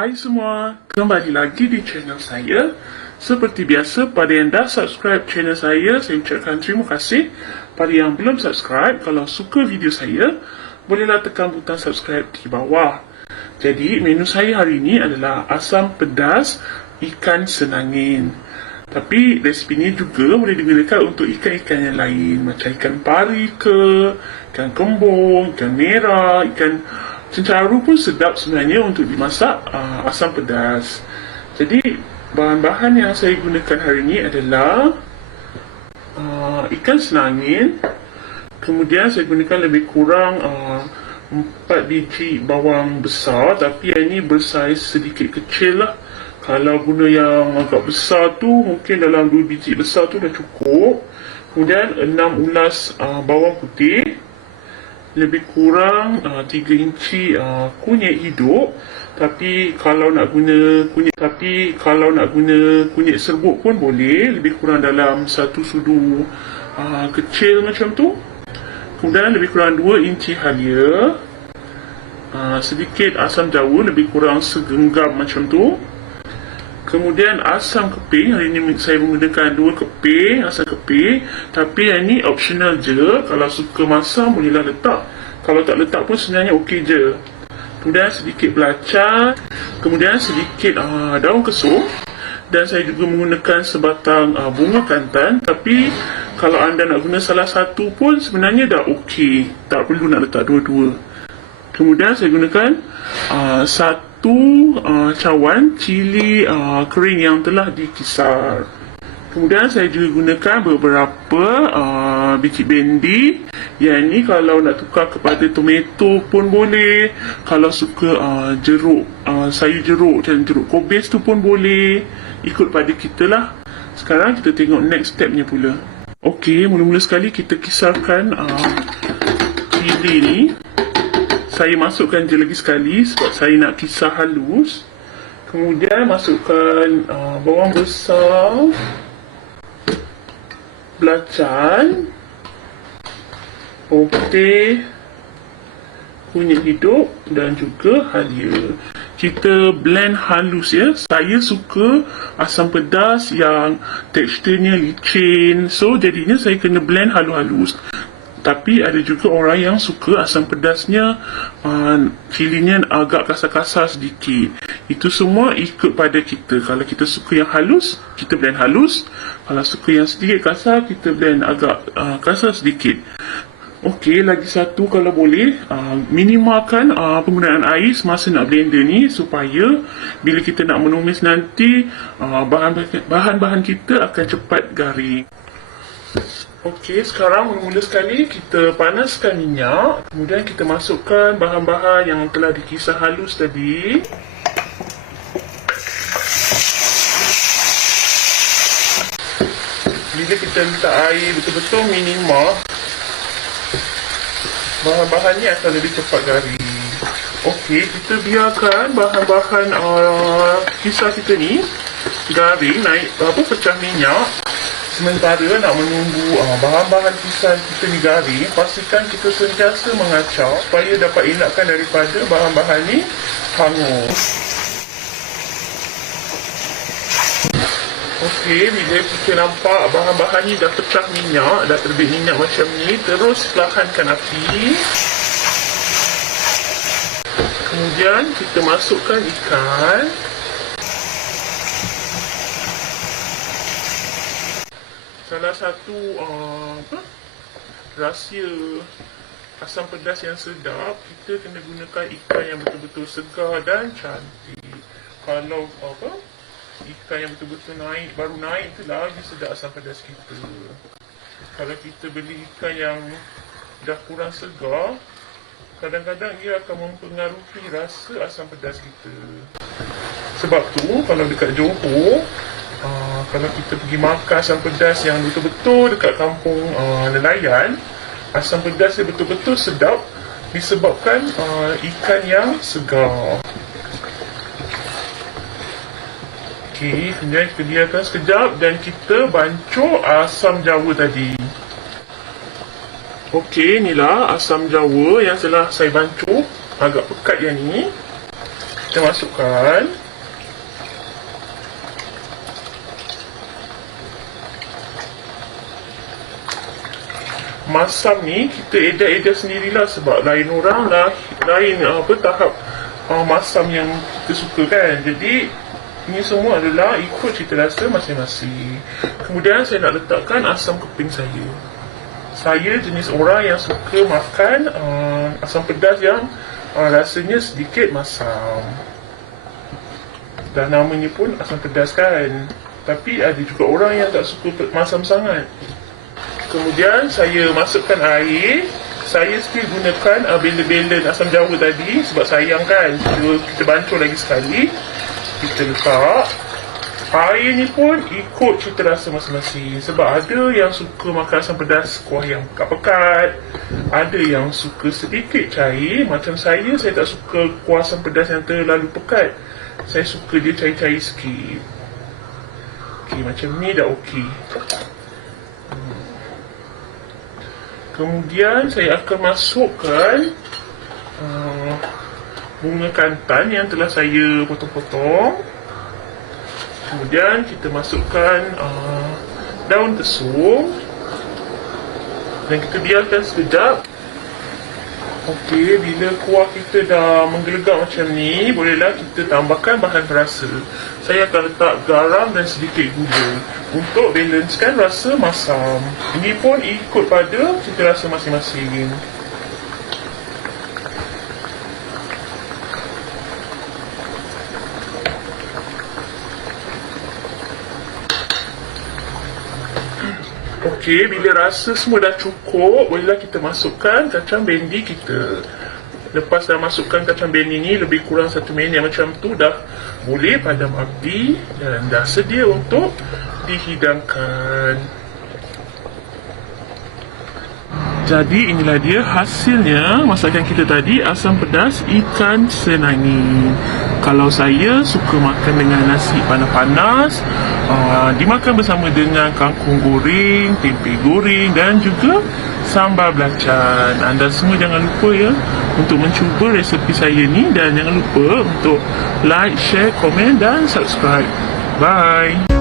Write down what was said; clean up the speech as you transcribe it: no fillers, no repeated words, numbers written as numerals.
Hai semua, kembali lagi di channel saya. Seperti biasa, pada yang dah subscribe channel saya ucapkan terima kasih. Pada yang belum subscribe, kalau suka video saya, bolehlah tekan butang subscribe di bawah. Jadi, menu saya hari ini adalah asam pedas ikan senangin. Tapi resipi ini juga boleh digunakan untuk ikan-ikan yang lain, macam ikan pari ke, ikan kembung, ikan merah, ikan cencaru pun sedap sebenarnya untuk dimasak asam pedas. Jadi bahan-bahan yang saya gunakan hari ini adalah ikan senangin. Kemudian saya gunakan lebih kurang 4 biji bawang besar, tapi yang ini bersaiz sedikit kecil lah. Kalau guna yang agak besar tu, mungkin dalam 2 biji besar tu dah cukup. Kemudian 6 ulas bawang putih, lebih kurang 3 inci kunyit hidup. Tapi kalau nak guna kunyit serbuk pun boleh, lebih kurang dalam 1 sudu kecil macam tu. Kemudian lebih kurang 2 inci halia, sedikit asam jawa, lebih kurang segenggam macam tu. Kemudian asam keping, hari ini saya menggunakan 2 keping asam keping. Tapi yang ni optional je, kalau suka masam bolehlah letak, kalau tak letak pun sebenarnya okey je. Kemudian sedikit belacan, kemudian sedikit daun kesum. Dan saya juga menggunakan sebatang bunga kantan. Tapi kalau anda nak guna salah satu pun sebenarnya dah okey, tak perlu nak letak dua-dua. Kemudian saya gunakan satu cawan cili kering yang telah dikisar. Kemudian saya juga gunakan beberapa biji bendi. Yang ni kalau nak tukar kepada tomato pun boleh. Kalau suka jeruk, sayur jeruk dan jeruk kobis tu pun boleh. Ikut pada kita lah. Sekarang kita tengok next stepnya pula. Okey, mula-mula sekali kita kisarkan cili ni. Saya masukkan je lagi sekali sebab saya nak kisar halus. Kemudian masukkan bawang besar, belacan, bawang putih, kunyit hidup dan juga halia. Kita blend halus ya. Saya suka asam pedas yang teksturnya licin. So jadinya saya kena blend halus-halus. Tapi ada juga orang yang suka asam pedasnya cilinya agak kasar-kasar sedikit. Itu semua ikut pada kita. Kalau kita suka yang halus, kita blend halus. Kalau suka yang sedikit kasar, kita blend agak kasar sedikit. Okey, lagi satu kalau boleh, minimalkan penggunaan air semasa nak blender ni, supaya bila kita nak menumis nanti, bahan-bahan kita akan cepat garing. Okey, sekarang mula sekali kita panaskan minyak. Kemudian kita masukkan bahan-bahan yang telah dikisar halus tadi. Bila kita letak air betul-betul minimal, bahan-bahan ni akan lebih cepat garing. Okey, kita biarkan bahan-bahan kisar kita ni garing, pecah minyak. Sementara nak menunggu bahan-bahan kisar kita ni garing, pastikan kita sentiasa mengacau supaya dapat elakkan daripada bahan-bahan ni hangus. Okey, bila kita nampak bahan-bahan ni dah pecah minyak, dah terbit minyak macam ni, terus perlahankan api. Kemudian kita masukkan ikan. Salah satu rahsia asam pedas yang sedap, kita kena gunakan ikan yang betul-betul segar dan cantik. Kalau ikan yang betul-betul baru naik tu lagi sedap asam pedas kita. Kalau kita beli ikan yang dah kurang segar, kadang-kadang ia akan mempengaruhi rasa asam pedas kita. Sebab tu kalau dekat Johor, kalau kita pergi makan asam pedas yang betul-betul dekat kampung nelayan, asam pedas dia betul-betul sedap disebabkan ikan yang segar. Okey, kemudian kita biarkan sekejap dan kita bancuh asam jawa tadi. Okey, inilah asam jawa yang telah saya bancuh, agak pekat yang ni. kita masukkan. Masam ni kita edar-edar sendirilah sebab lain orang lah, lain tahap masam yang kita suka kan. Jadi ini semua adalah ikut cita rasa masing-masing. Kemudian saya nak letakkan asam keping saya. Saya jenis orang yang suka makan asam pedas yang rasanya sedikit masam. Dan namanya pun asam pedas kan. Tapi ada juga orang yang tak suka masam sangat. Kemudian saya masukkan air. Saya still gunakan blender asam jawa tadi sebab sayang kan. Kita bancur lagi sekali. Kita letak. Air ni pun ikut cita rasa masing-masing. Sebab ada yang suka makan asam pedas kuah yang pekat-pekat. Ada yang suka sedikit cair. Macam saya tak suka kuah asam pedas yang terlalu pekat. Saya suka dia cair-cair sikit. Okey, macam ni dah okey. Kemudian saya akan masukkan bunga kantan yang telah saya potong-potong. Kemudian kita masukkan daun kesum. Dan kita biarkan sekejap. Okey, bila kuah kita dah menggelegak macam ni, bolehlah kita tambahkan bahan perasa. Saya akan letak garam dan sedikit gula untuk balancekan rasa masam. Ini pun ikut pada cita rasa masing-masing. Okey, bila rasa semua dah cukup, bolehlah kita masukkan kacang bendi kita. Lepas dah masukkan kacang bendi ni lebih kurang 1 minit macam tu, dah boleh padam api dan dah sedia untuk dihidangkan. Jadi inilah dia hasilnya masakan kita tadi, asam pedas ikan senangin. Kalau saya suka makan dengan nasi panas-panas, dimakan bersama dengan kangkung goreng, tempe goreng dan juga sambal belacan. Anda semua jangan lupa ya untuk mencuba resepi saya ni, dan jangan lupa untuk like, share, komen dan subscribe. Bye.